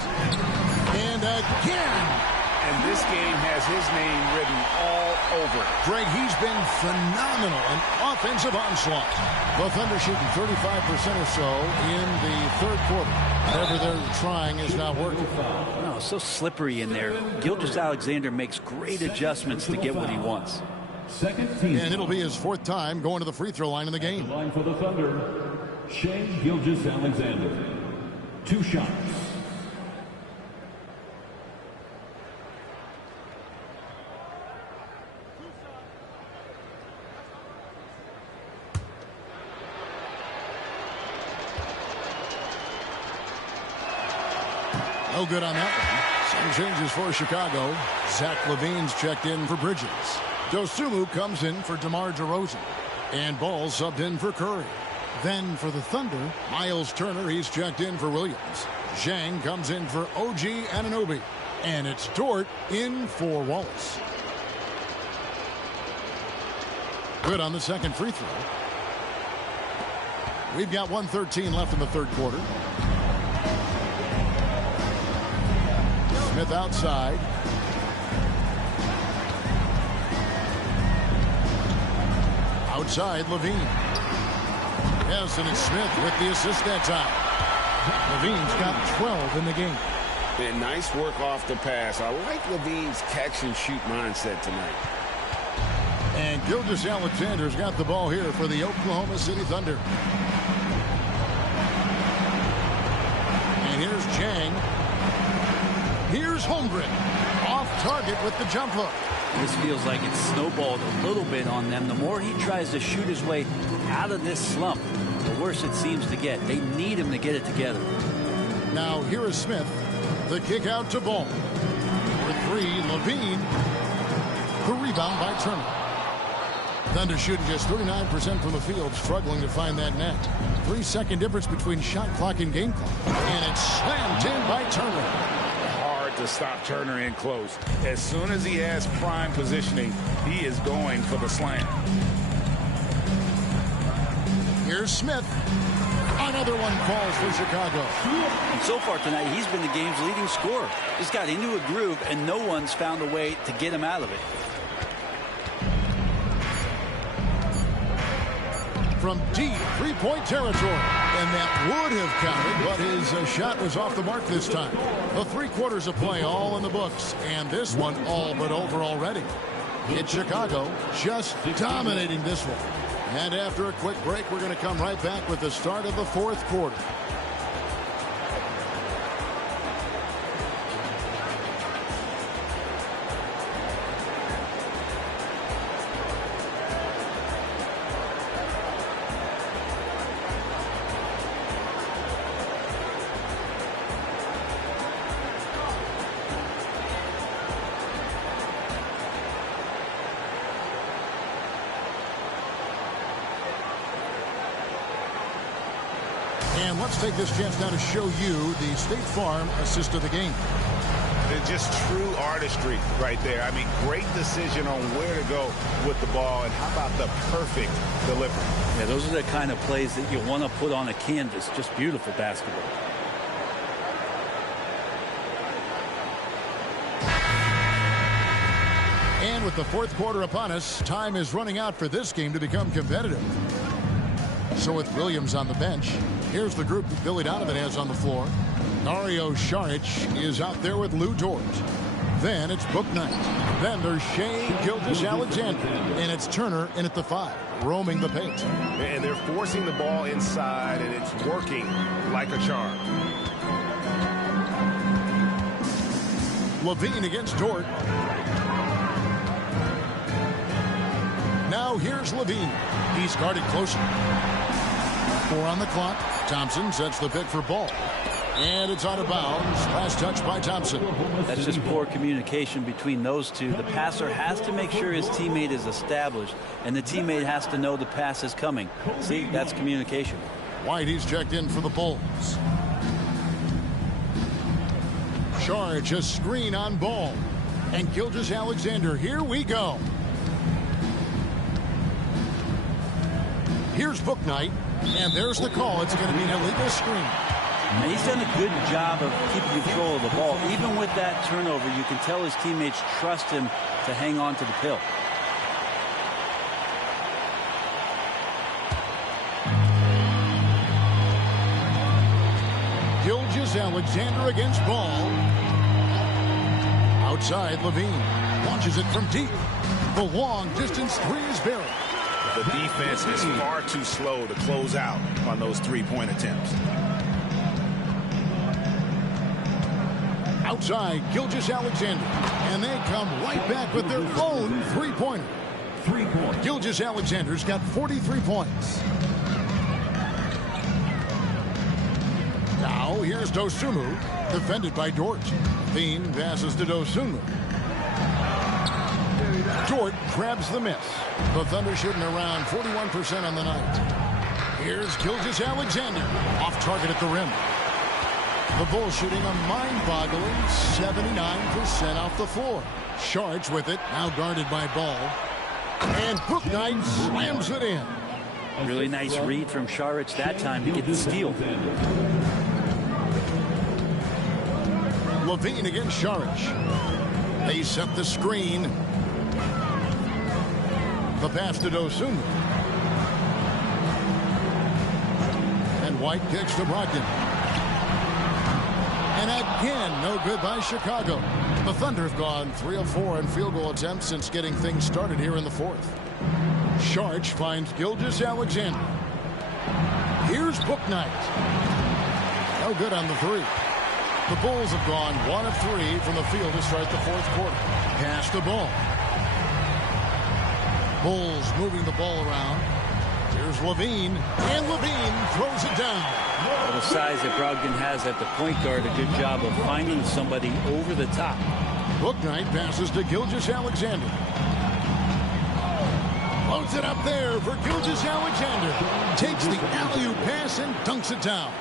And again. And this game has his name written all over it. Greg, he's been phenomenal. An offensive onslaught. The Thunder shooting 35% or so in the 3rd quarter. Whatever they're trying is not working. No, so slippery in there. Gilgeous-Alexander makes great adjustments to get what he wants. Second team. And it'll be his 4th time going to the free throw line in the game. Line for the Thunder, Shai Gilgeous-Alexander. 2 shots. No good on that one. Some changes for Chicago. Zach LaVine's checked in for Bridges. Dosunmu comes in for DeMar DeRozan. And Ball subbed in for Curry. Then for the Thunder, Miles Turner, he's checked in for Williams. Zhang comes in for OG Anunoby. And it's Dort in for Wallace. Good on the second free throw. We've got 1:13 left in the 3rd quarter. Smith outside. Outside, LaVine. Yes, and it's Smith with the assist that time. LaVine's got 12 in the game. And nice work off the pass. I like LaVine's catch-and-shoot mindset tonight. And Gilgeous-Alexander's got the ball here for the Oklahoma City Thunder. And here's Zhang. Here's Holmgren. Off target with the jump hook. This feels like it's snowballed a little bit on them. The more he tries to shoot his way out of this slump, the worse it seems to get. They need him to get it together. Now here is Smith. The kick out to Ball. For three, Levine. The rebound by Turner. Thunder shooting just 39% from the field, struggling to find that net. 3-second difference between shot clock and game clock. And it's slammed in by Turner. Hard to stop Turner in close. As soon as he has prime positioning, he is going for the slam. Here's Smith. Another one falls for Chicago. And so far tonight, he's been the game's leading scorer. He's got into a groove, and no one's found a way to get him out of it. From deep three-point territory. And that would have counted, but his shot was off the mark this time. The 3 quarters of play all in the books, and this one all but over already. It's Chicago just dominating this one. And after a quick break, we're going to come right back with the start of the 4th quarter. And let's take this chance now to show you the State Farm assist of the game. It's just true artistry right there. I mean, great decision on where to go with the ball, and how about the perfect delivery? Yeah, those are the kind of plays that you want to put on a canvas. Just beautiful basketball. And with the 4th quarter upon us, time is running out for this game to become competitive. So with Williams on the bench, here's the group that Billy Donovan has on the floor. Dario Saric is out there with Lou Dort. Then it's Book Knight. Then there's Shea Gilgeous-Alexander. And it's Turner in at the 5, roaming the paint. And they're forcing the ball inside, and it's working like a charm. Levine against Dort. Now here's Levine. He's guarded closer. 4 on the clock. Thompson sets the pick for Ball. And it's out of bounds. Last touch by Thompson. That's just poor communication between those two. The passer has to make sure his teammate is established, and the teammate has to know the pass is coming. See, that's communication. White, he's checked in for the Bulls. Charge a screen on Ball. And Gilgeous-Alexander, here we go. Here's Book Knight, and there's the call. It's going to be an illegal screen. And he's done a good job of keeping control of the ball. Even with that turnover, you can tell his teammates trust him to hang on to the pill. Gilgeous-Alexander against Ball. Outside, Levine launches it from deep. The long distance 3 is buried. The defense is far too slow to close out on those 3-point attempts. Outside, Gilgeous-Alexander. And they come right back with their own 3-pointer. 3 points. Gilgeous-Alexander's got 43 points. Now here's Dosunmu, defended by Dort. Levine passes to Dosunmu. Dort grabs the miss. The Thunder shooting around 41% on the night. Here's Gilgeous-Alexander, off target at the rim. The Bulls shooting a mind-boggling 79% off the floor. Saric with it, now guarded by Ball. And Book Knight slams it in. Really nice read from Saric that time to get the steal. Levine against Saric. They set the screen. The pass to Dosunmu. And White kicks to Brogdon. And again, no good by Chicago. The Thunder have gone 3 of 4 in field goal attempts since getting things started here in the 4th. Saric finds Gilgeous-Alexander. Here's Book Knight. No good on the 3. The Bulls have gone 1 of 3 from the field to start the 4th quarter. Pass the ball. Bulls moving the ball around. Here's Levine, and Levine throws it down. Well, the size that Brogdon has at the point guard, a good job of finding somebody over the top. Bouknight passes to Gilgeous-Alexander. Loads it up there for Gilgeous-Alexander. Takes the alley-oop pass and dunks it down.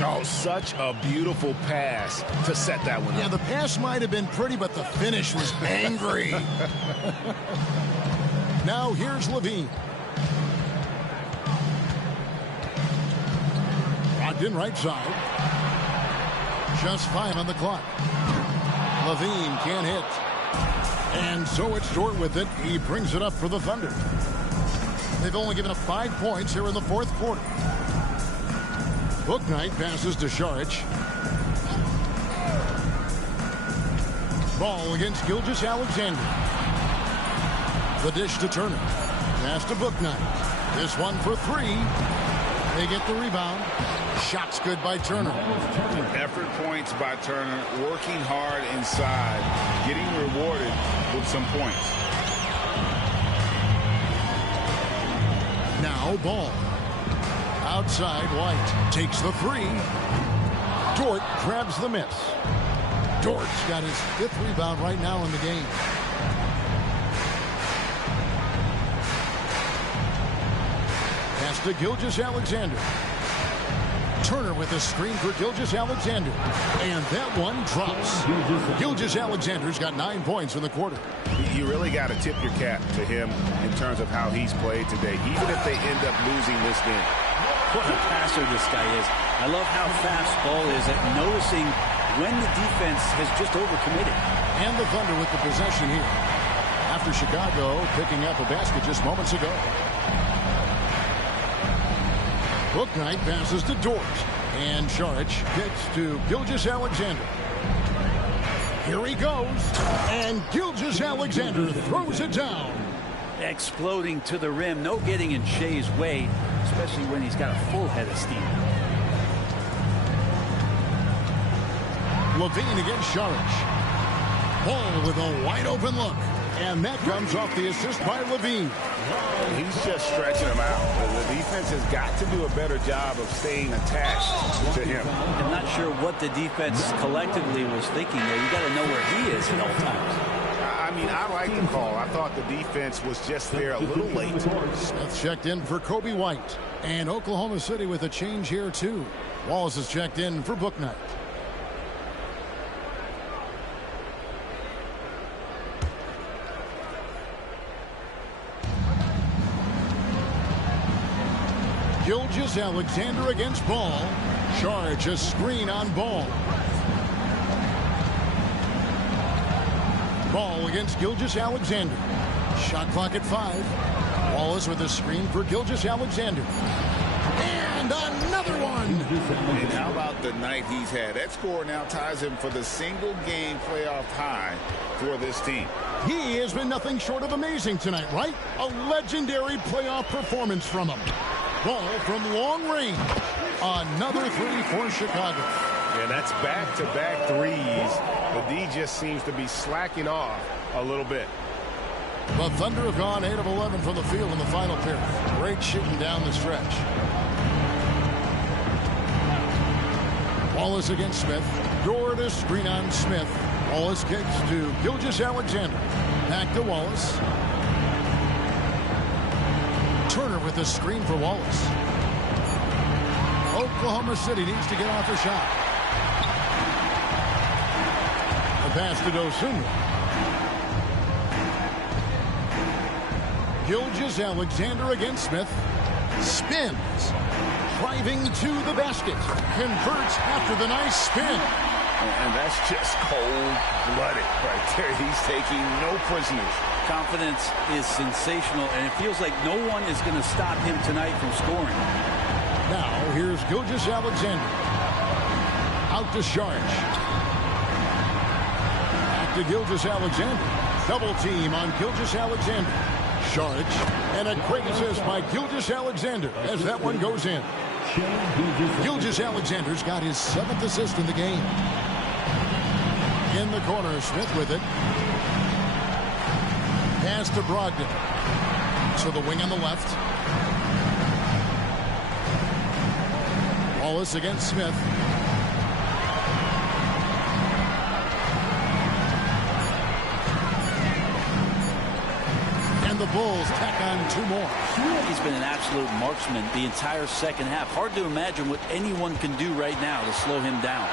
Oh, such a beautiful pass to set that one up. Yeah, the pass might have been pretty, but the finish was angry. Now here's Levine. Brogdon right side. Just 5 on the clock. Levine can't hit. And so it's Dort with it. He brings it up for the Thunder. They've only given up 5 points here in the fourth quarter. Bouknight passes to Šarić. Ball against Gilgeous-Alexander. The dish to Turner. Pass to Bouknight. This one for 3. They get the rebound. Shot's good by Turner. Effort points by Turner, working hard inside, getting rewarded with some points. Now Ball. Outside, White takes the 3. Dort grabs the miss. Dort's got his 5th rebound right now in the game. Pass to Gilgeous-Alexander. Turner with a screen for Gilgeous-Alexander. And that one drops. Gilgeous-Alexander's got 9 points in the quarter. You really got to tip your cap to him in terms of how he's played today, even if they end up losing this game. What a passer this guy is. I love how fast Ball is at noticing when the defense has just overcommitted. And the Thunder with the possession here. After Chicago picking up a basket just moments ago. Bouknight passes to Dort. And Šarić gets to Gilgeous-Alexander. Here he goes. And Gilgeous-Alexander throws it down. Exploding to the rim. No getting in Shea's way, especially when he's got a full head of steam. Levine against Šarić. Ball with a wide open look. And that comes off the assist by Levine. He's just stretching him out. The defense has got to do a better job of staying attached to him. I'm not sure what the defense collectively was thinking there. You got to know where he is at all times. I mean, I like the call. I thought the defense was just there a little late. Smith checked in for Kobe White. And Oklahoma City with a change here, too. Wallace is checked in for Bouknight. Gilgeous-Alexander against Ball. Šarić a screen on Ball. Ball against Gilgeous-Alexander. Shot clock at 5. Wallace with a screen for Gilgeous-Alexander. And another one. And how about the night he's had? That score now ties him for the single game playoff high for this team. He has been nothing short of amazing tonight, right? A legendary playoff performance from him. Ball from long range. Another 3 for Chicago. And that's back-to-back threes. The D just seems to be slacking off a little bit. The Thunder have gone 8 of 11 from the field in the final period. Great shooting down the stretch. Wallace against Smith. Dort a screen on Smith. Wallace kicks to Gilgeous-Alexander. Back to Wallace. Turner with a screen for Wallace. Oklahoma City needs to get off a shot. The pass to Dosunmu. Gilgeous-Alexander against Smith. Spins. Driving to the basket. Converts after the nice spin. And that's just cold-blooded right there. He's taking no prisoners. Confidence is sensational, and it feels like no one is going to stop him tonight from scoring. Now, here's Gilgeous-Alexander. Out to Šarić. Back to Gilgeous-Alexander. Double team on Gilgeous-Alexander. Šarić, and a great assist by Gilgeous-Alexander as that one goes in. Gilgeous-Alexander's got his 7th assist in the game. In the corner, Smith with it. Pass to Brogdon. To the wing on the left. Wallace against Smith. And the Bulls tack on 2 more. He's been an absolute marksman the entire second half. Hard to imagine what anyone can do right now to slow him down.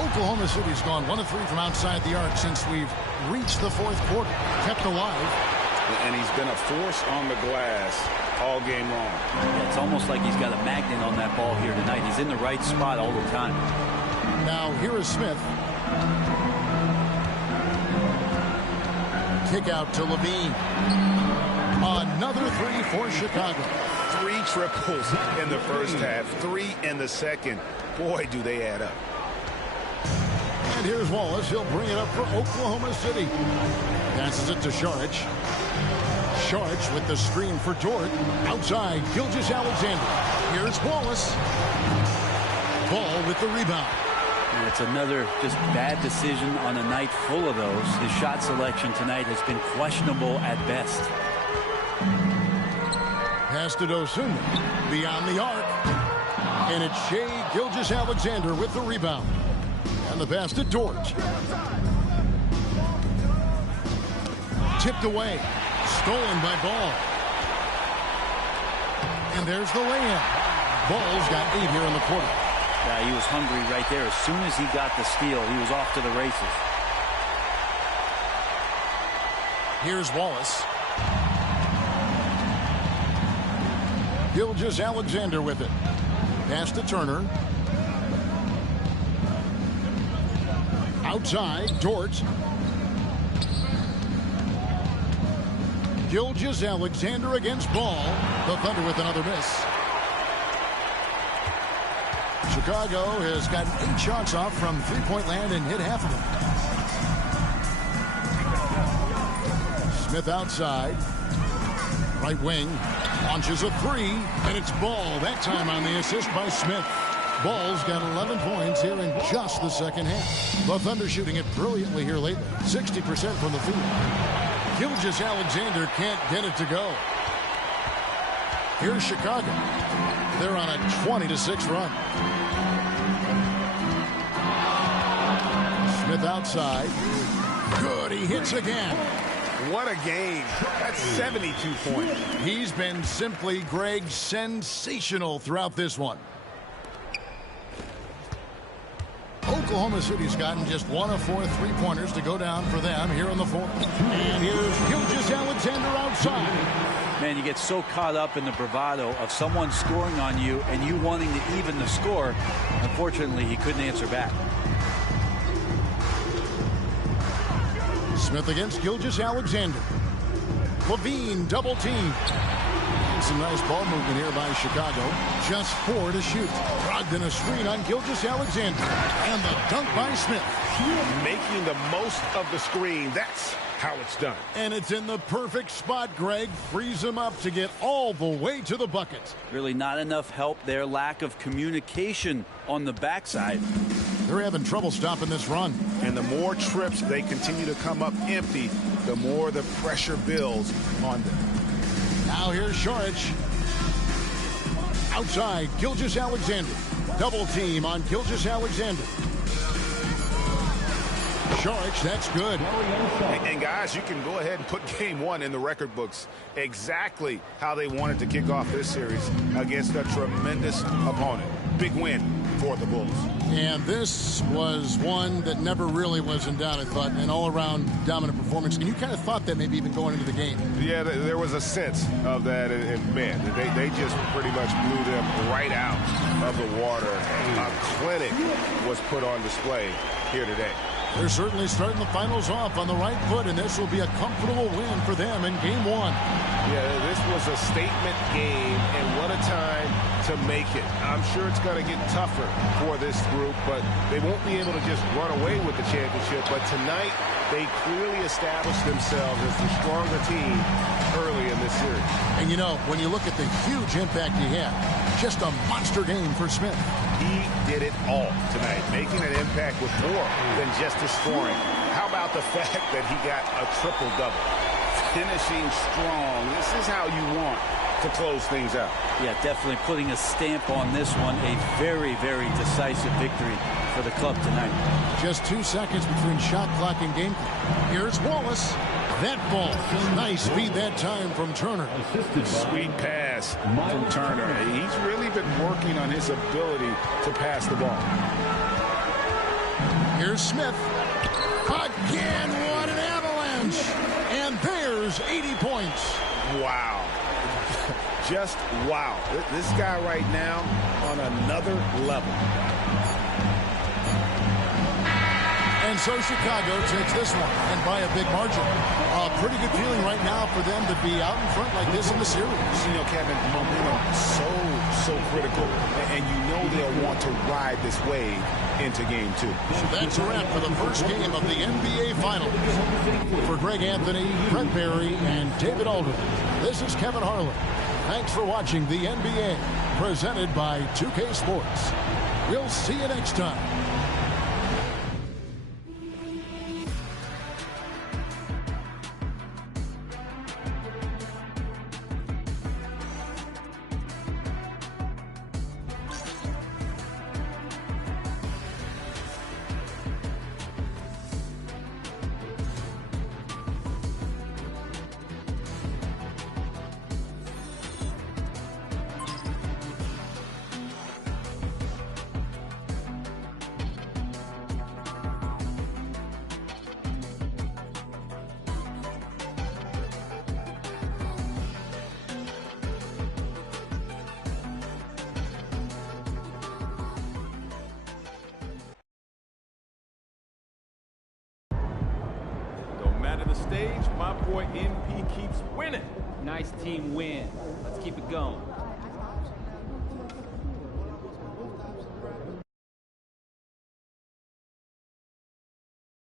Oklahoma City's gone 1 of 3 from outside the arc since we've reached the 4th quarter. Kept alive. And he's been a force on the glass all game long. Yeah, it's almost like he's got a magnet on that ball here tonight. He's in the right spot all the time. Now here is Smith. Kick out to Levine. Another 3 for Chicago. 3 triples in the first half, 3 in the second. Boy, do they add up. And here's Wallace. He'll bring it up for Oklahoma City. Passes it to Saric. Saric with the screen for Dort. Outside, Gilgeous-Alexander. Here's Wallace. Ball with the rebound. And it's another just bad decision on a night full of those. His shot selection tonight has been questionable at best. Pass to Dosunmu. Beyond the arc. And it's Shai Gilgeous-Alexander with the rebound. And the pass to Dort. Tipped away. Stolen by Ball. And there's the layup. Ball's got 8 here in the quarter. Yeah, he was hungry right there. As soon as he got the steal, he was off to the races. Here's Wallace. Gilgeous-Alexander with it. Pass to Turner. Outside, Dort. Gilgeous-Alexander against Ball. The Thunder with another miss. Chicago has gotten 8 shots off from 3-point land and hit half of them. Smith outside. Right wing. Launches a 3. And it's Ball. That time on the assist by Smith. Ball's got 11 points here in just the second half. The Thunder shooting it brilliantly here lately. 60% from the field. Gilgeous-Alexander can't get it to go. Here's Chicago. They're on a 20-6 run. Smith outside. Good, he hits again. What a game. That's 72 points. He's been simply, Greg, sensational throughout this one. Oklahoma City's gotten just 1 of 4 3-pointers to go down for them here in the 4th. And here's Gilgeous-Alexander outside. Man, you get so caught up in the bravado of someone scoring on you and you wanting to even the score. Unfortunately, he couldn't answer back. Smith against Gilgeous-Alexander. Levine double team. Some nice ball movement here by Chicago. Just 4 to shoot. Brogdon a screen on Gilgeous-Alexander. And the dunk by Smith. Making the most of the screen. That's how it's done. And it's in the perfect spot, Greg. Frees him up to get all the way to the bucket. Really not enough help there. Lack of communication on the backside. They're having trouble stopping this run. And the more trips they continue to come up empty, the more the pressure builds on them. Now here's Saric. Outside, Gilgeous-Alexander. Double team on Gilgeous-Alexander. Saric, that's good. And guys, you can go ahead and put game 1 in the record books. Exactly how they wanted to kick off this series against a tremendous opponent. Big win for the Bulls. And this was one that never really was in doubt, I thought, an all-around dominant performance. And you kind of thought that maybe even going into the game. Yeah, there was a sense of that, and man, they just pretty much blew them right out of the water. A clinic was put on display here today. They're certainly starting the finals off on the right foot, and this will be a comfortable win for them in game 1. Yeah, this was a statement game, and what a time to make it. I'm sure it's going to get tougher for this group, but they won't be able to just run away with the championship. But tonight, they clearly established themselves as the stronger team early in this series. And you know, when you look at the huge impact he had, just a monster game for Smith. He did it all tonight, making an impact with more than just his scoring. How about the fact that he got a triple-double? Finishing strong. This is how you want to close things out. Yeah, definitely putting a stamp on this one. A very, very decisive victory for the club tonight. Just 2 seconds between shot clock and game clock. Here's Wallace. That ball. Nice speed that time from Turner. Sweet pass from Turner. He's really been working on his ability to pass the ball. Here's Smith. Again, what an avalanche. And there's 80 points. Wow. Just wow. This guy right now on another level. And so Chicago takes this one, and by a big margin. A pretty good feeling right now for them to be out in front like this in the series. You know, Kevin, momentum so critical, and you know they'll want to ride this wave into game 2. That's a wrap for the first game of the NBA Finals. For Greg Anthony, Brent Barry, and David Alden, this is Kevin Harlan. Thanks for watching the NBA, presented by 2K Sports. We'll see you next time. The stage, my boy NP keeps winning. Nice team win. Let's keep it going.